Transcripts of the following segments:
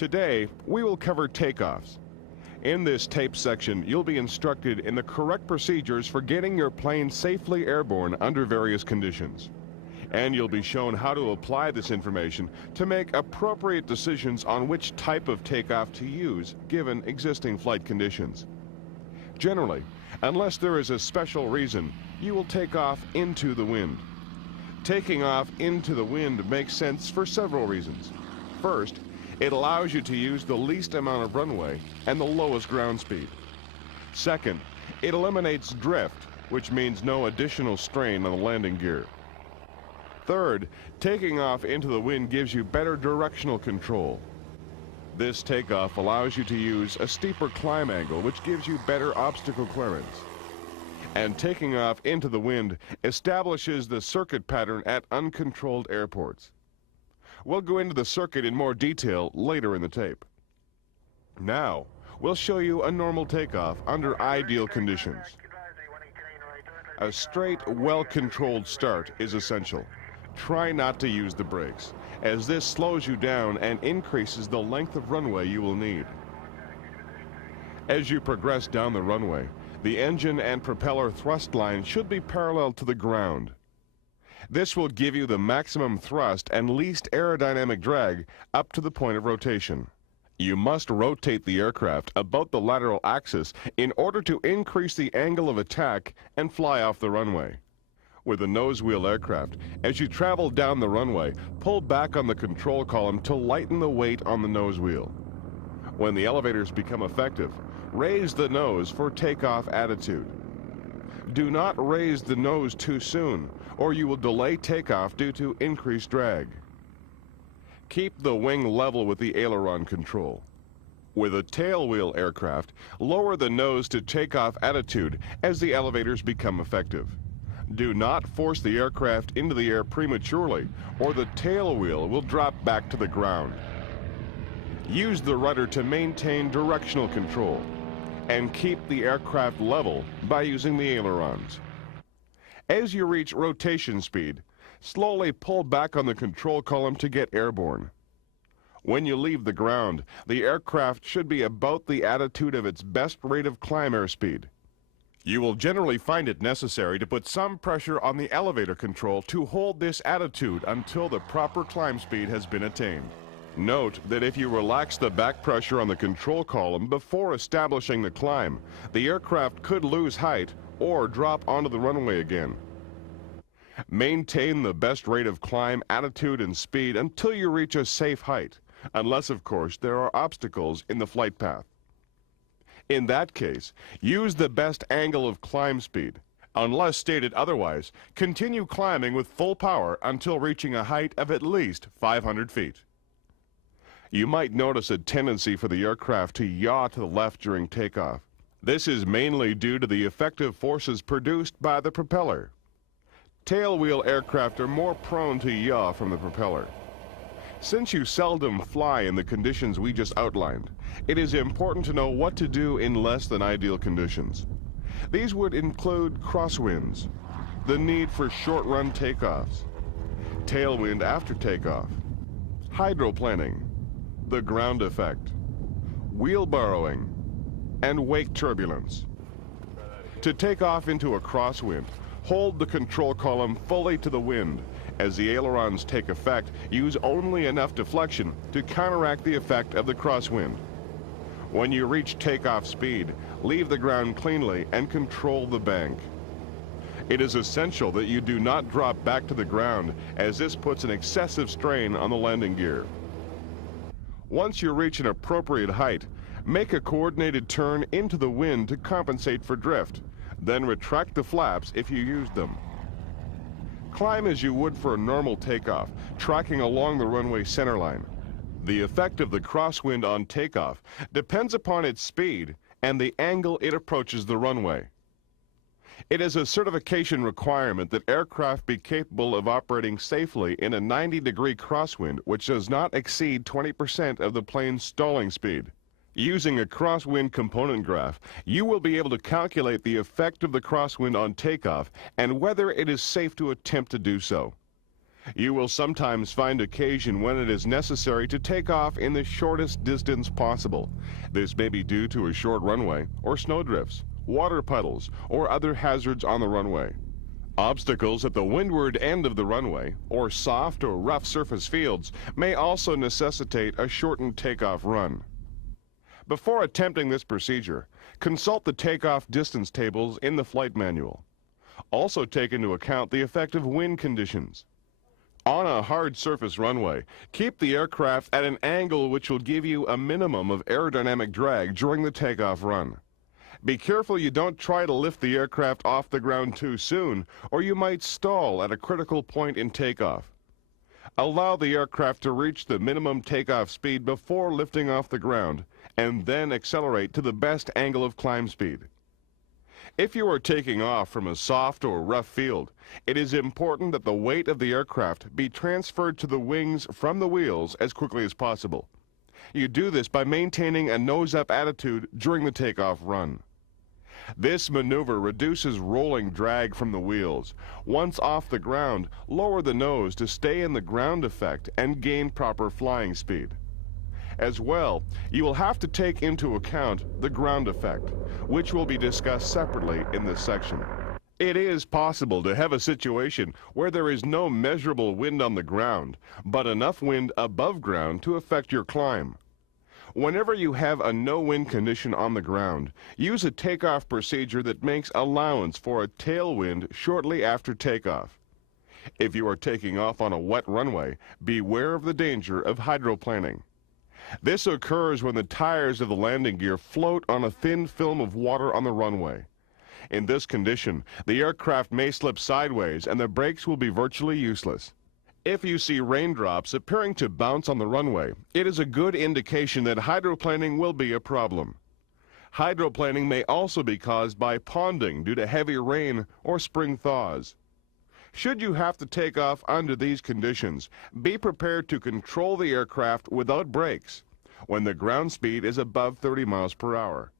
Today, we will cover takeoffs. In this tape section, you'll be instructed in the correct procedures for getting your plane safely airborne under various conditions. And you'll be shown how to apply this information to make appropriate decisions on which type of takeoff to use given existing flight conditions. Generally, unless there is a special reason, you will take off into the wind. Taking off into the wind makes sense for several reasons. First, it allows you to use the least amount of runway and the lowest ground speed. Second, it eliminates drift, which means no additional strain on the landing gear. Third, taking off into the wind gives you better directional control. This takeoff allows you to use a steeper climb angle, which gives you better obstacle clearance. And taking off into the wind establishes the circuit pattern at uncontrolled airports. We'll go into the circuit in more detail later in the tape. Now, we'll show you a normal takeoff under ideal conditions. A straight, well-controlled start is essential. Try not to use the brakes, as this slows you down and increases the length of runway you will need. As you progress down the runway, the engine and propeller thrust line should be parallel to the ground. This will give you the maximum thrust and least aerodynamic drag up to the point of rotation. You must rotate the aircraft about the lateral axis in order to increase the angle of attack and fly off the runway. With a nose wheel aircraft, as you travel down the runway, pull back on the control column to lighten the weight on the nose wheel. When the elevators become effective, raise the nose for takeoff attitude. Do not raise the nose too soon, or you will delay takeoff due to increased drag. Keep the wing level with the aileron control. With a tailwheel aircraft, lower the nose to takeoff attitude as the elevators become effective. Do not force the aircraft into the air prematurely, or the tailwheel will drop back to the ground. Use the rudder to maintain directional control, and keep the aircraft level by using the ailerons. As you reach rotation speed, slowly pull back on the control column to get airborne. When you leave the ground, the aircraft should be about the attitude of its best rate of climb airspeed. You will generally find it necessary to put some pressure on the elevator control to hold this attitude until the proper climb speed has been attained. Note that if you relax the back pressure on the control column before establishing the climb, the aircraft could lose height or drop onto the runway again. Maintain the best rate of climb, attitude, and speed until you reach a safe height, unless, of course, there are obstacles in the flight path. In that case, use the best angle of climb speed. Unless stated otherwise, continue climbing with full power until reaching a height of at least 500 feet. You might notice a tendency for the aircraft to yaw to the left during takeoff. This is mainly due to the effective forces produced by the propeller. Tailwheel aircraft are more prone to yaw from the propeller. Since you seldom fly in the conditions we just outlined, it is important to know what to do in less than ideal conditions. These would include crosswinds, the need for short-run takeoffs, tailwind after takeoff, hydroplaning, the ground effect, wheel borrowing, and wake turbulence. To take off into a crosswind, hold the control column fully to the wind. As the ailerons take effect, use only enough deflection to counteract the effect of the crosswind. When you reach takeoff speed, leave the ground cleanly and control the bank. It is essential that you do not drop back to the ground, as this puts an excessive strain on the landing gear. Once you reach an appropriate height, make a coordinated turn into the wind to compensate for drift. Then retract the flaps if you use them. Climb as you would for a normal takeoff, tracking along the runway centerline. The effect of the crosswind on takeoff depends upon its speed and the angle it approaches the runway. It is a certification requirement that aircraft be capable of operating safely in a 90-degree crosswind which does not exceed 20% of the plane's stalling speed. Using a crosswind component graph, you will be able to calculate the effect of the crosswind on takeoff and whether it is safe to attempt to do so. You will sometimes find occasion when it is necessary to take off in the shortest distance possible. This may be due to a short runway, or snowdrifts, water puddles, or other hazards on the runway. Obstacles at the windward end of the runway, or soft or rough surface fields, may also necessitate a shortened takeoff run. Before attempting this procedure, consult the takeoff distance tables in the flight manual. Also take into account the effect of wind conditions. On a hard surface runway, keep the aircraft at an angle which will give you a minimum of aerodynamic drag during the takeoff run. Be careful you don't try to lift the aircraft off the ground too soon, or you might stall at a critical point in takeoff. Allow the aircraft to reach the minimum takeoff speed before lifting off the ground, and then accelerate to the best angle of climb speed. If you are taking off from a soft or rough field, it is important that the weight of the aircraft be transferred to the wings from the wheels as quickly as possible. You do this by maintaining a nose-up attitude during the takeoff run. This maneuver reduces rolling drag from the wheels. Once off the ground, lower the nose to stay in the ground effect and gain proper flying speed. As well, you will have to take into account the ground effect, which will be discussed separately in this section. It is possible to have a situation where there is no measurable wind on the ground, but enough wind above ground to affect your climb. Whenever you have a no-wind condition on the ground, use a takeoff procedure that makes allowance for a tailwind shortly after takeoff. If you are taking off on a wet runway, beware of the danger of hydroplaning. This occurs when the tires of the landing gear float on a thin film of water on the runway. In this condition, the aircraft may slip sideways and the brakes will be virtually useless. If you see raindrops appearing to bounce on the runway, it is a good indication that hydroplaning will be a problem. Hydroplaning may also be caused by ponding due to heavy rain or spring thaws. Should you have to take off under these conditions, be prepared to control the aircraft without brakes when the ground speed is above 30 miles per hour.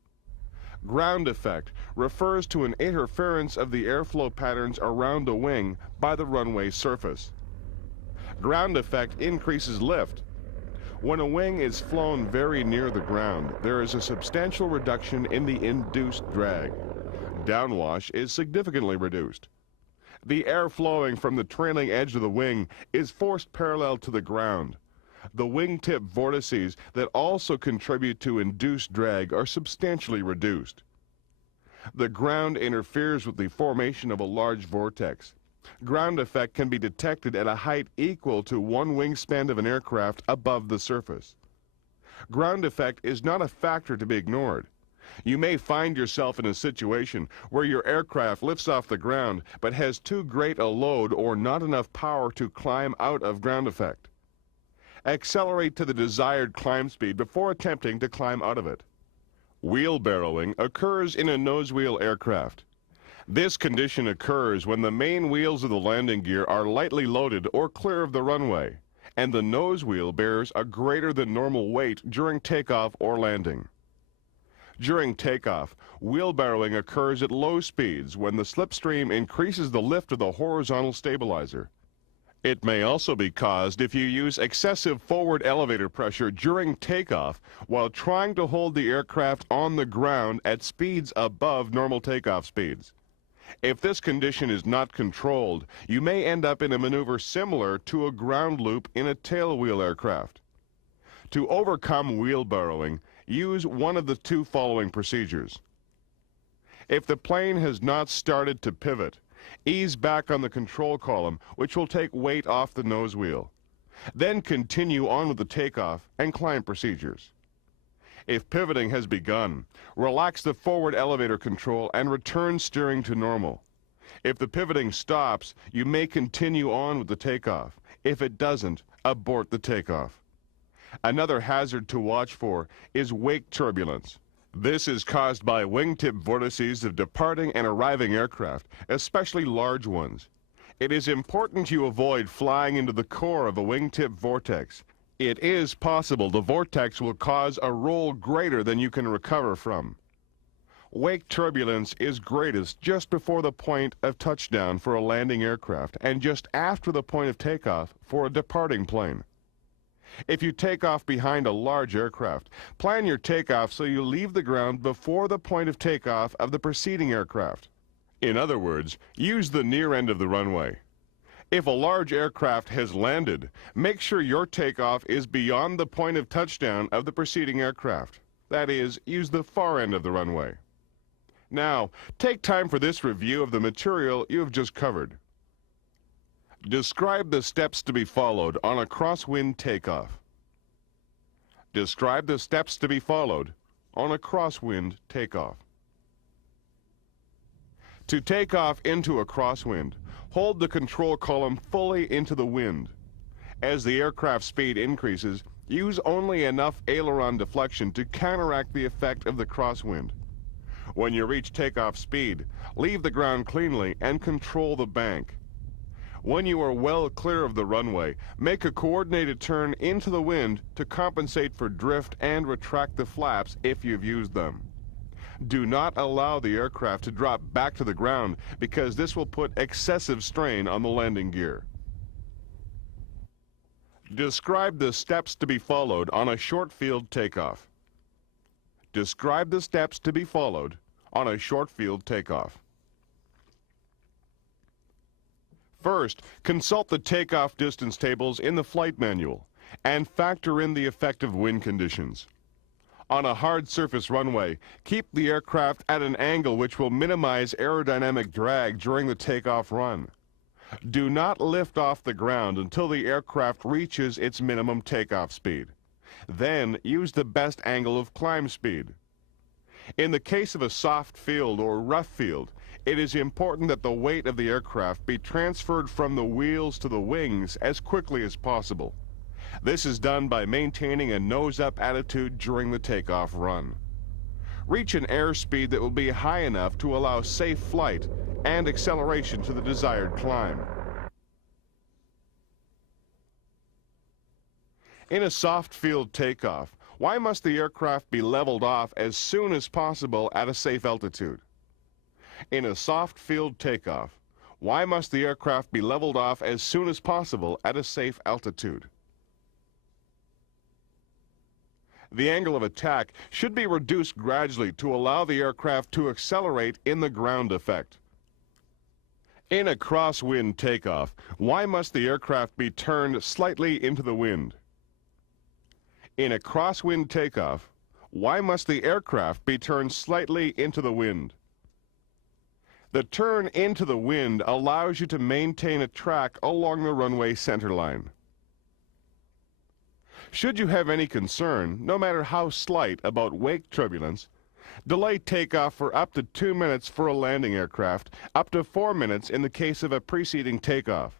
Ground effect refers to an interference of the airflow patterns around a wing by the runway surface. Ground effect increases lift. When a wing is flown very near the ground, there is a substantial reduction in the induced drag. Downwash is significantly reduced. The air flowing from the trailing edge of the wing is forced parallel to the ground. The wingtip vortices that also contribute to induced drag are substantially reduced. The ground interferes with the formation of a large vortex. Ground effect can be detected at a height equal to one wingspan of an aircraft above the surface. Ground effect is not a factor to be ignored. You may find yourself in a situation where your aircraft lifts off the ground but has too great a load or not enough power to climb out of ground effect. Accelerate to the desired climb speed before attempting to climb out of it. Wheelbarrowing occurs in a nose-wheel aircraft. This condition occurs when the main wheels of the landing gear are lightly loaded or clear of the runway, and the nose wheel bears a greater than normal weight during takeoff or landing. During takeoff, wheelbarrowing occurs at low speeds when the slipstream increases the lift of the horizontal stabilizer. It may also be caused if you use excessive forward elevator pressure during takeoff while trying to hold the aircraft on the ground at speeds above normal takeoff speeds. If this condition is not controlled, you may end up in a maneuver similar to a ground loop in a tailwheel aircraft. To overcome wheelbarrowing, use one of the two following procedures. If the plane has not started to pivot, ease back on the control column, which will take weight off the nose wheel. Then continue on with the takeoff and climb procedures. If pivoting has begun, relax the forward elevator control and return steering to normal. If the pivoting stops, you may continue on with the takeoff. If it doesn't, abort the takeoff. Another hazard to watch for is wake turbulence. This is caused by wingtip vortices of departing and arriving aircraft, especially large ones. It is important you avoid flying into the core of a wingtip vortex. It is possible the vortex will cause a roll greater than you can recover from. Wake turbulence is greatest just before the point of touchdown for a landing aircraft and just after the point of takeoff for a departing plane. If you take off behind a large aircraft, plan your takeoff so you leave the ground before the point of takeoff of the preceding aircraft. In other words, use the near end of the runway. If a large aircraft has landed, make sure your takeoff is beyond the point of touchdown of the preceding aircraft. That is, use the far end of the runway. Now, take time for this review of the material you have just covered. Describe the steps to be followed on a crosswind takeoff. Describe the steps to be followed on a crosswind takeoff. To take off into a crosswind, hold the control column fully into the wind. As the aircraft speed increases, use only enough aileron deflection to counteract the effect of the crosswind. When you reach takeoff speed, leave the ground cleanly and control the bank. When you are well clear of the runway, make a coordinated turn into the wind to compensate for drift and retract the flaps if you've used them. Do not allow the aircraft to drop back to the ground because this will put excessive strain on the landing gear. Describe the steps to be followed on a short field takeoff. Describe the steps to be followed on a short field takeoff. First, consult the takeoff distance tables in the flight manual and factor in the effective wind conditions. On a hard surface runway, keep the aircraft at an angle which will minimize aerodynamic drag during the takeoff run. Do not lift off the ground until the aircraft reaches its minimum takeoff speed. Then use the best angle of climb speed. In the case of a soft field or rough field, it is important that the weight of the aircraft be transferred from the wheels to the wings as quickly as possible. This is done by maintaining a nose-up attitude during the takeoff run. Reach an airspeed that will be high enough to allow safe flight and acceleration to the desired climb. In a soft field takeoff, why must the aircraft be leveled off as soon as possible at a safe altitude? In a soft field takeoff, why must the aircraft be leveled off as soon as possible at a safe altitude? The angle of attack should be reduced gradually to allow the aircraft to accelerate in the ground effect. In a crosswind takeoff, why must the aircraft be turned slightly into the wind? In a crosswind takeoff, why must the aircraft be turned slightly into the wind? The turn into the wind allows you to maintain a track along the runway centerline. Should you have any concern, no matter how slight, about wake turbulence, delay takeoff for up to 2 minutes for a landing aircraft, up to 4 minutes in the case of a preceding takeoff.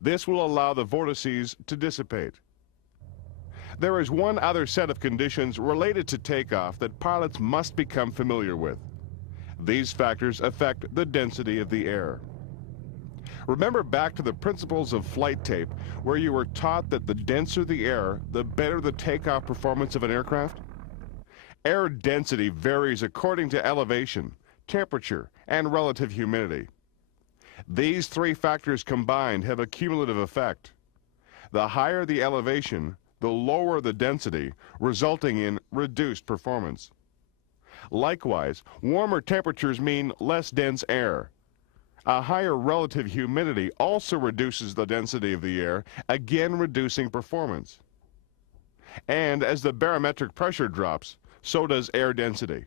This will allow the vortices to dissipate. There is one other set of conditions related to takeoff that pilots must become familiar with. These factors affect the density of the air. Remember back to the principles of flight tape, where you were taught that the denser the air, the better the takeoff performance of an aircraft? Air density varies according to elevation, temperature, and relative humidity. These three factors combined have a cumulative effect. The higher the elevation, the lower the density, resulting in reduced performance. Likewise, warmer temperatures mean less dense air. A higher relative humidity also reduces the density of the air, again reducing performance. And as the barometric pressure drops, so does air density.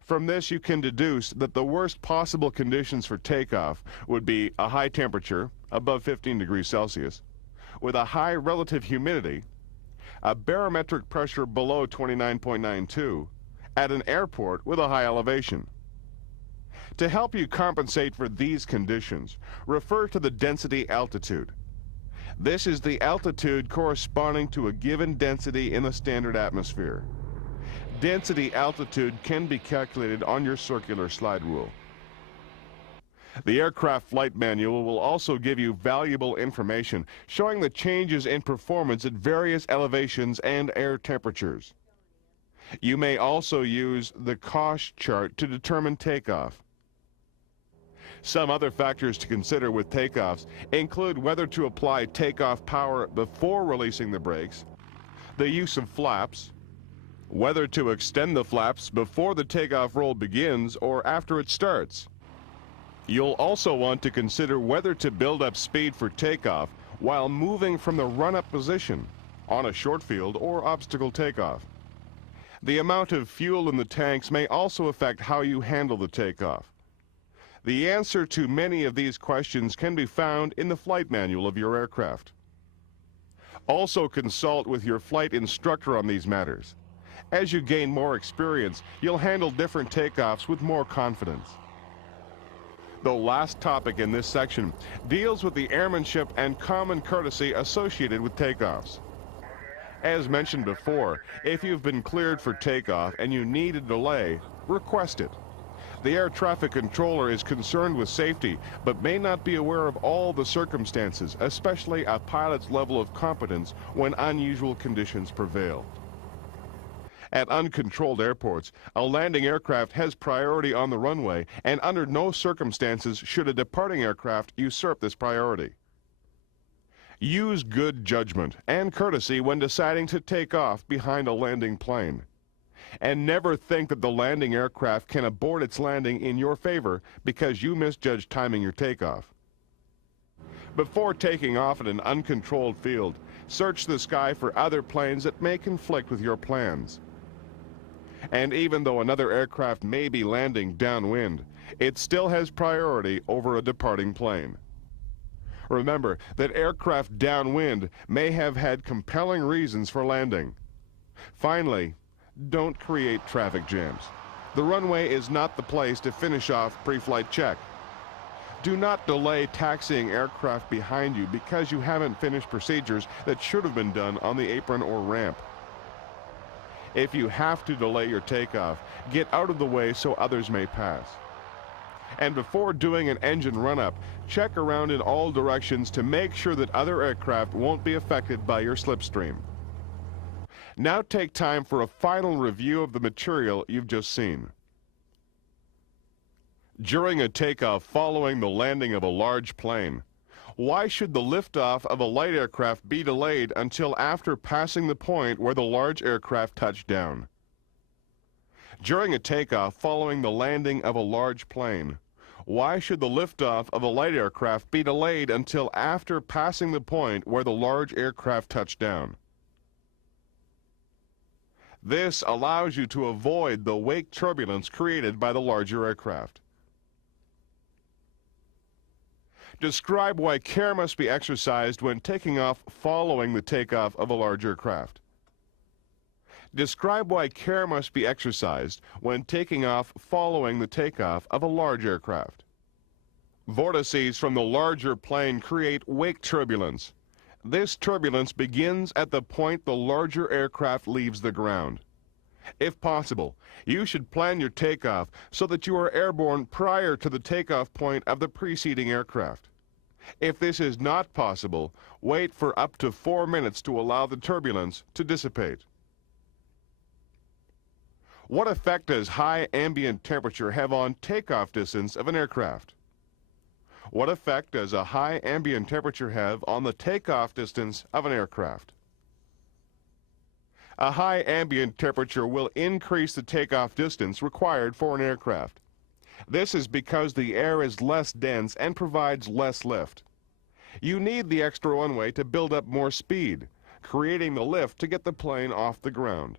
From this, you can deduce that the worst possible conditions for takeoff would be a high temperature, above 15 degrees Celsius, with a high relative humidity, a barometric pressure below 29.92, at an airport with a high elevation. To help you compensate for these conditions, refer to the density altitude. This is the altitude corresponding to a given density in the standard atmosphere. Density altitude can be calculated on your circular slide rule. The aircraft flight manual will also give you valuable information showing the changes in performance at various elevations and air temperatures. You may also use the cost chart to determine takeoff. Some other factors to consider with takeoffs include whether to apply takeoff power before releasing the brakes, the use of flaps, whether to extend the flaps before the takeoff roll begins or after it starts. You'll also want to consider whether to build up speed for takeoff while moving from the run-up position on a short field or obstacle takeoff. The amount of fuel in the tanks may also affect how you handle the takeoff. The answer to many of these questions can be found in the flight manual of your aircraft. Also consult with your flight instructor on these matters. As you gain more experience, you'll handle different takeoffs with more confidence. The last topic in this section deals with the airmanship and common courtesy associated with takeoffs. As mentioned before, if you've been cleared for takeoff and you need a delay, request it. The air traffic controller is concerned with safety, but may not be aware of all the circumstances, especially a pilot's level of competence when unusual conditions prevail. At uncontrolled airports, a landing aircraft has priority on the runway, and under no circumstances should a departing aircraft usurp this priority. Use good judgment and courtesy when deciding to take off behind a landing plane. And never think that the landing aircraft can abort its landing in your favor because you misjudged timing your takeoff. Before taking off at an uncontrolled field, search the sky for other planes that may conflict with your plans. And even though another aircraft may be landing downwind, it still has priority over a departing plane. Remember that aircraft downwind may have had compelling reasons for landing. Finally, don't create traffic jams. The runway is not the place to finish off pre-flight check. Do not delay taxiing aircraft behind you because you haven't finished procedures that should have been done on the apron or ramp. If you have to delay your takeoff, get out of the way so others may pass. And before doing an engine run-up, check around in all directions to make sure that other aircraft won't be affected by your slipstream. Now take time for a final review of the material you've just seen. During a takeoff following the landing of a large plane, why should the liftoff of a light aircraft be delayed until after passing the point where the large aircraft touched down? During a takeoff following the landing of a large plane, why should the liftoff of a light aircraft be delayed until after passing the point where the large aircraft touched down? This allows you to avoid the wake turbulence created by the larger aircraft. Describe why care must be exercised when taking off following the takeoff of a large aircraft. Describe why care must be exercised when taking off following the takeoff of a large aircraft. Vortices from the larger plane create wake turbulence. This turbulence begins at the point the larger aircraft leaves the ground. If possible, you should plan your takeoff so that you are airborne prior to the takeoff point of the preceding aircraft. If this is not possible, wait for up to 4 minutes to allow the turbulence to dissipate. What effect does high ambient temperature have on takeoff distance of an aircraft? What effect does a high ambient temperature have on the takeoff distance of an aircraft? A high ambient temperature will increase the takeoff distance required for an aircraft. This is because the air is less dense and provides less lift. You need the extra runway to build up more speed, creating the lift to get the plane off the ground.